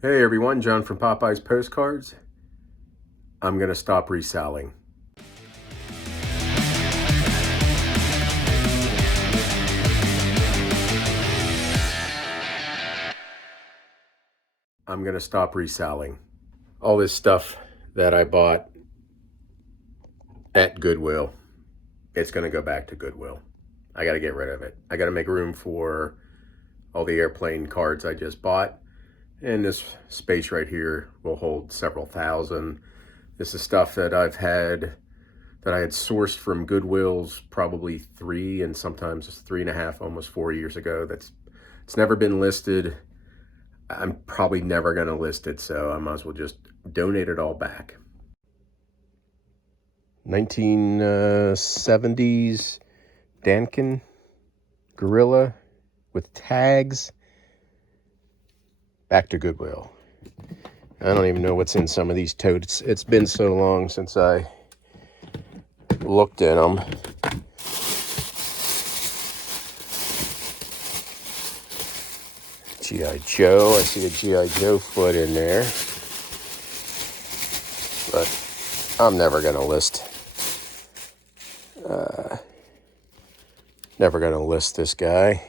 Hey everyone, John from Popeyes Postcards. I'm going to stop reselling. I'm going to stop reselling. All this stuff that I bought at Goodwill, it's going to go back to Goodwill. I got to get rid of it. I got to make room for all the airplane cards I just bought. And this space right here will hold several thousand. This is stuff that I had sourced from Goodwill's probably 3 and sometimes 3.5, almost 4 years ago. It's never been listed. I'm probably never going to list it, so I might as well just donate it all back. 1970s Dankin Gorilla with tags. Back to Goodwill. I don't even know what's in some of these totes. It's been so long since I looked at them. G.I. Joe. I see a G.I. Joe foot in there. But I'm never going to list. Never going to list this guy.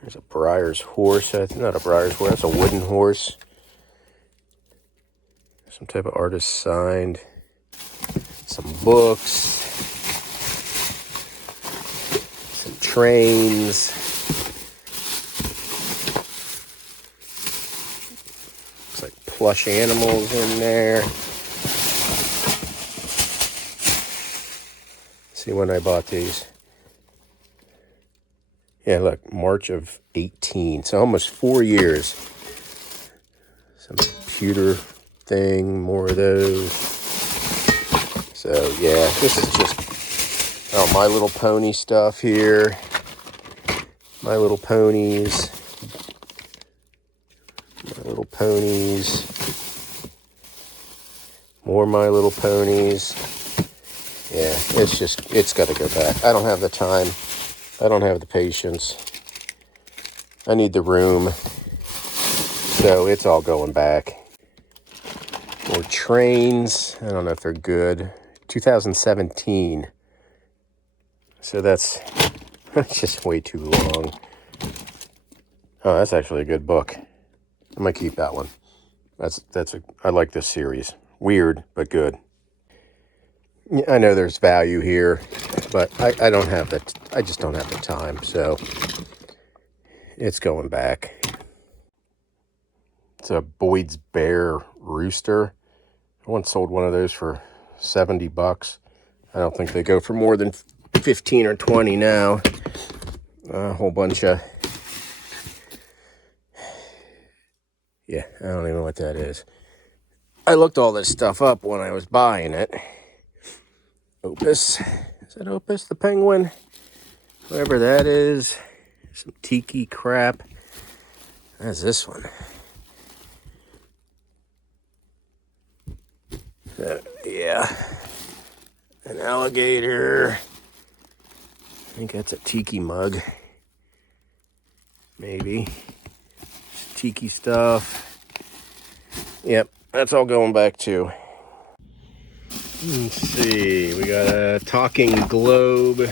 There's a Briar's horse. That's not a Briar's horse. That's a wooden horse. Some type of artist signed. Some books. Some trains. Looks like plush animals in there. See when I bought these. Yeah, look, March of 18. So almost 4 years. Some computer thing, more of those. So yeah, this is just My Little Pony stuff here. My Little Ponies. My Little Ponies. More My Little Ponies. Yeah, it's got to go back. I don't have the time. I don't have the patience. I need the room. So it's all going back. More trains. I don't know if they're good. 2017. So that's just way too long. Oh, that's actually a good book. I'm gonna keep that one. I like this series. Weird, but good. I know there's value here, but I don't have it. I just don't have the time, so it's going back. It's a Boyd's Bear Rooster. I once sold one of those for $70. I don't think they go for more than 15 or 20 now. A whole bunch of... Yeah, I don't even know what that is. I looked all this stuff up when I was buying it. Opus. Is that Opus, the penguin? Whatever that is. Some tiki crap. That's this one. Yeah. An alligator. I think that's a tiki mug. Maybe. Tiki stuff. Yep, that's all going back too. Let's see, we got a talking globe.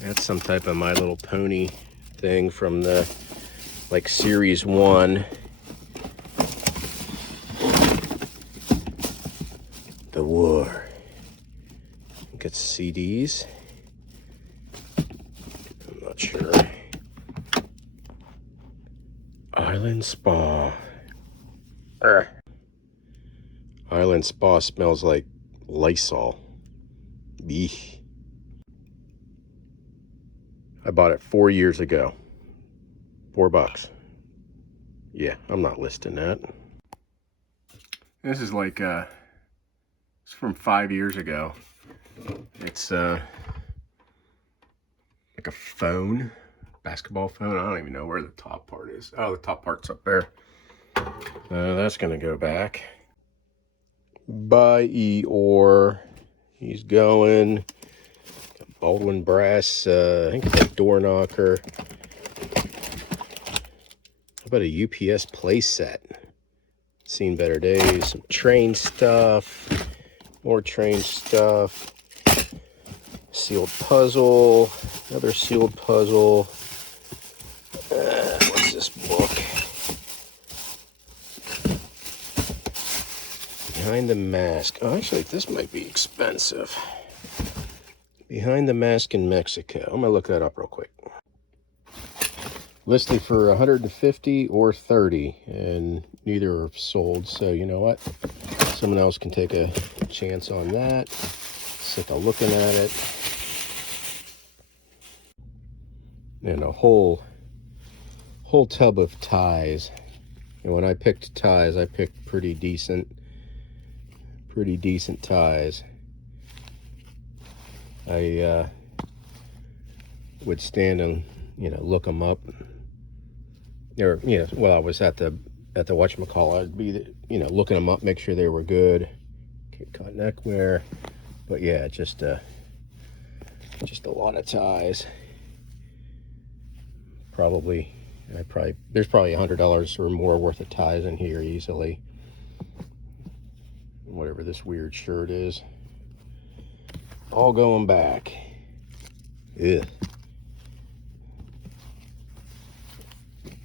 That's some type of My Little Pony thing from the, like, series 1. The War. I think it's CDs. I'm not sure. Island Spa. Island Spa smells like Lysol. Eesh. I bought it 4 years ago. $4. Yeah, I'm not listing that. This is like it's from 5 years ago. It's like a phone, basketball phone. I don't even know where the top part is. Oh, the top part's up there. That's gonna go back. By Eeyore. He's going. Baldwin brass, I think it's a door knocker. about a UPS play set? Seen better days. Some train stuff. More train stuff. Sealed puzzle. Another sealed puzzle. What's this book? Behind the Mask. Oh, actually, this might be expensive. Behind the Mask in Mexico. I'm going to look that up real quick. Listed for $150 or $30, and neither are sold. So you know what? Someone else can take a chance on that. Sick of looking at it. And a whole tub of ties. And when I picked ties, I picked pretty decent ties. I would stand and look them up. Or well, I was at the whatchamacallit, I'd be looking them up, make sure they were good. Cape Cod neckwear, but yeah, just a lot of ties. There's probably $100 or more worth of ties in here easily. Whatever this weird shirt is, all going back. Ugh.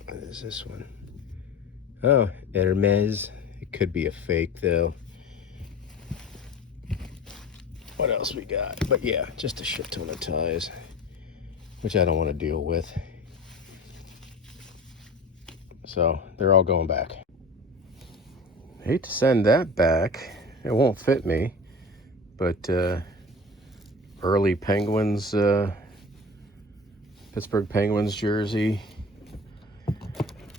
What is this one? Oh, Hermes. It could be a fake though. What else we got? But yeah, just a shit ton of ties, which I don't want to deal with. So they're all going back. I hate to send that back. It won't fit me. But early Penguins, Pittsburgh Penguins jersey.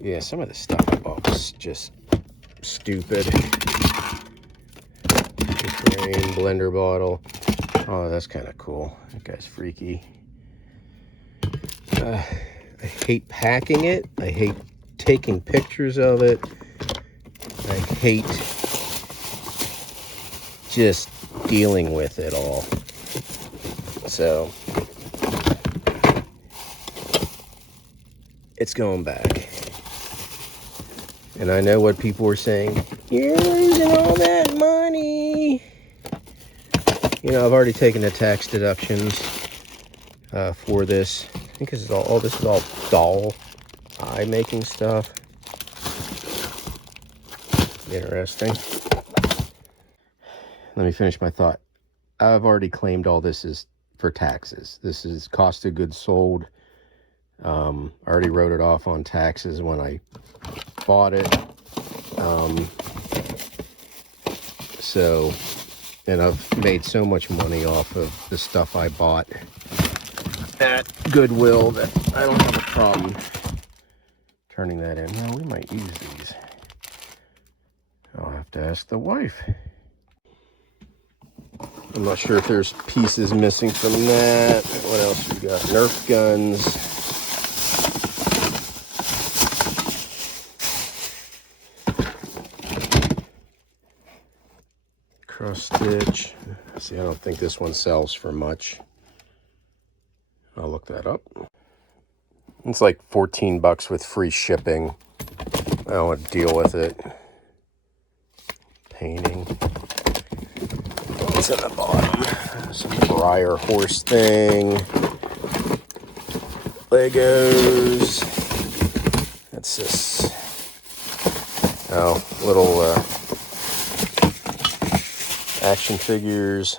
Yeah, some of the stuff I bought was just stupid. Rain blender bottle. Oh, that's kind of cool. That guy's freaky. I hate packing it. I hate taking pictures of it. I hate just dealing with it all. So it's going back. And I know what people were saying. You're losing all that money. I've already taken the tax deductions for this. I think this is all doll eye making stuff. Interesting. Let me finish my thought. I've already claimed all this is for taxes. This is cost of goods sold. I already wrote it off on taxes when I bought it. And I've made so much money off of the stuff I bought at Goodwill that I don't have a problem turning that in. Well, we might use these. I'll have to ask the wife. I'm not sure if there's pieces missing from that. What else we got? Nerf Guns. Cross stitch. See, I don't think this one sells for much. I'll look that up. It's like $14 with free shipping. I don't want to deal with it. Painting. What's at the bottom? Some Briar horse thing. Legos. That's this. Oh, little action figures.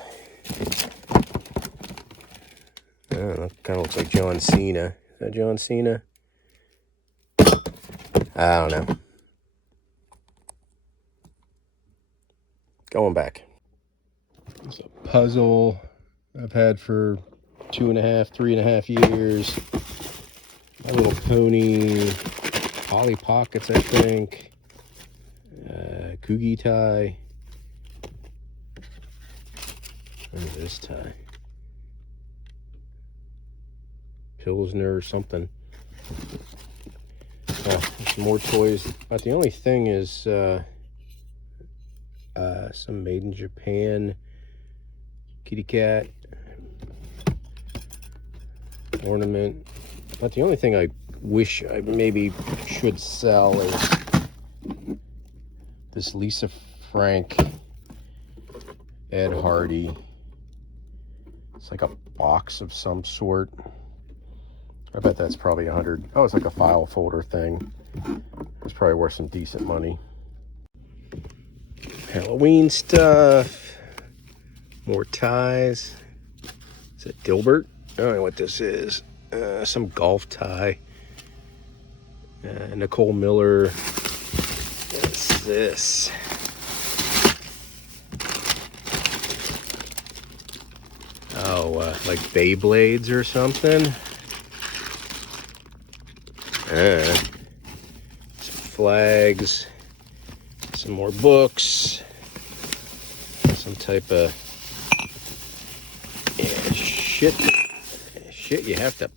Oh, that kind of looks like John Cena. Is that John Cena? I don't know. Going back. It's a puzzle I've had for 3.5 years. My Little Pony. Polly Pockets, I think. Coogie tie. What is this tie? Pilsner or something. Oh, some more toys. But the only thing is some made in Japan kitty cat ornament. But the only thing I wish I maybe should sell is this Lisa Frank Ed Hardy. It's like a box of some sort. I bet that's probably 100. Oh, it's like a file folder thing. It's probably worth some decent money. Halloween stuff. More ties. Is it Dilbert? I don't know what this is. Some golf tie. Nicole Miller. What's this? Oh, like Beyblades or something. Some flags. Some more books. Some type of shit you have to,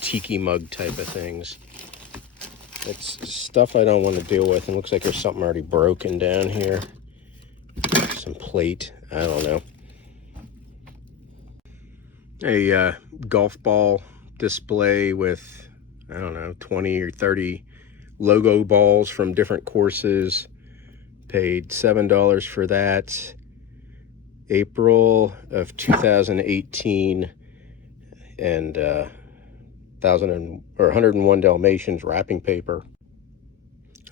tiki mug type of things. It's stuff I don't want to deal with. It looks like there's something already broken down here. Some plate. I don't know. A golf ball display with, I don't know, 20 or 30 logo balls from different courses. Paid $7 for that. April of 2018, and 101 Dalmatians wrapping paper.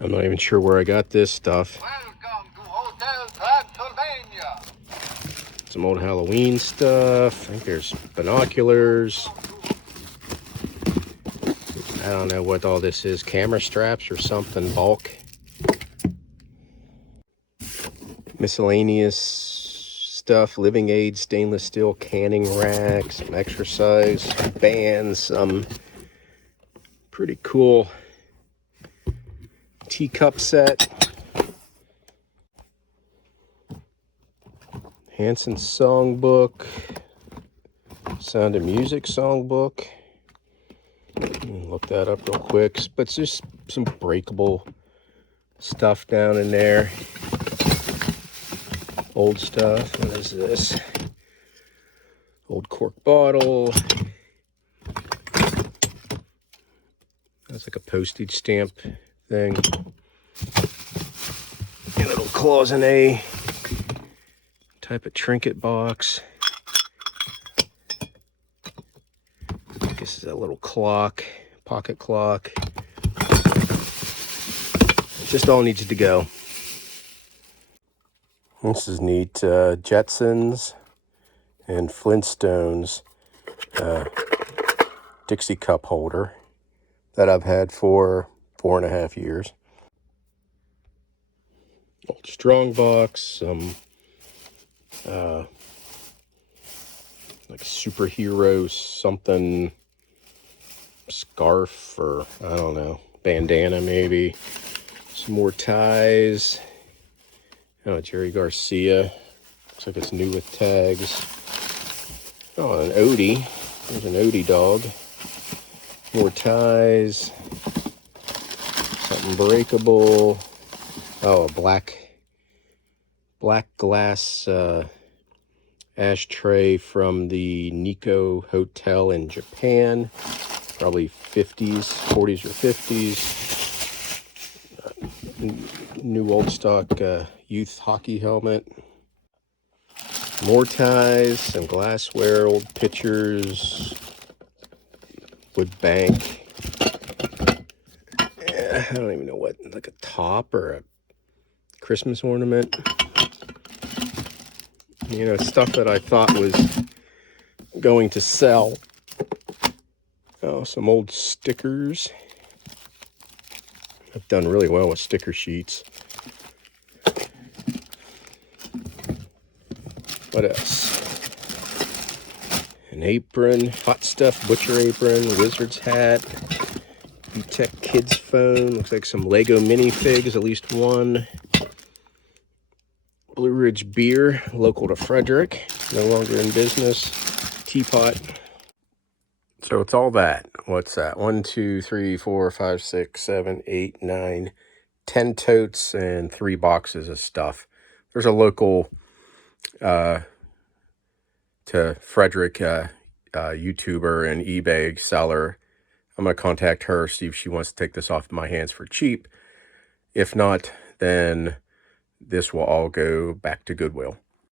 I'm not even sure where I got this stuff. Welcome to Hotel Transylvania. Some old Halloween stuff. I think there's binoculars. I don't know what all this is. Camera straps or something. Bulk. Miscellaneous stuff. Living aid, stainless steel canning racks, some exercise bands, some pretty cool teacup set. Hanson songbook. Sound of Music songbook. Look that up real quick. But it's just some breakable stuff down in there. Old stuff. What is this? Old cork bottle. That's like a postage stamp thing. A little cloisonne type of trinket box. I guess it's a little clock, pocket clock. It just all needs to go. This is neat. Jetsons and Flintstones Dixie cup holder that I've had for 4.5 years. Old strongbox, some like superhero something scarf, or I don't know, bandana maybe. Some more ties. Oh, Jerry Garcia. Looks like it's new with tags. Oh, an Odie. There's an Odie dog. More ties. Something breakable. Oh, a black glass ashtray from the Nikko Hotel in Japan. Probably 40s or 50s. New old stock youth hockey helmet. More ties, some glassware, old pictures, wood bank. I don't even know what, like a top or a Christmas ornament. You know, stuff that I thought was going to sell. Oh, some old stickers. I've done really well with sticker sheets. What else? An apron, Hot Stuff butcher apron, wizard's hat, E-Tech kids phone, looks like some Lego minifigs, at least one. Blue Ridge beer, local to Frederick, no longer in business. Teapot. So it's all that. What's that? 1, 2, 3, 4, 5, 6, 7, 8, 9, 10 totes and 3 boxes of stuff. There's a local to Frederick YouTuber and eBay seller I'm going to contact her, see if she wants to take this off my hands for cheap. If not, then this will all go back to Goodwill.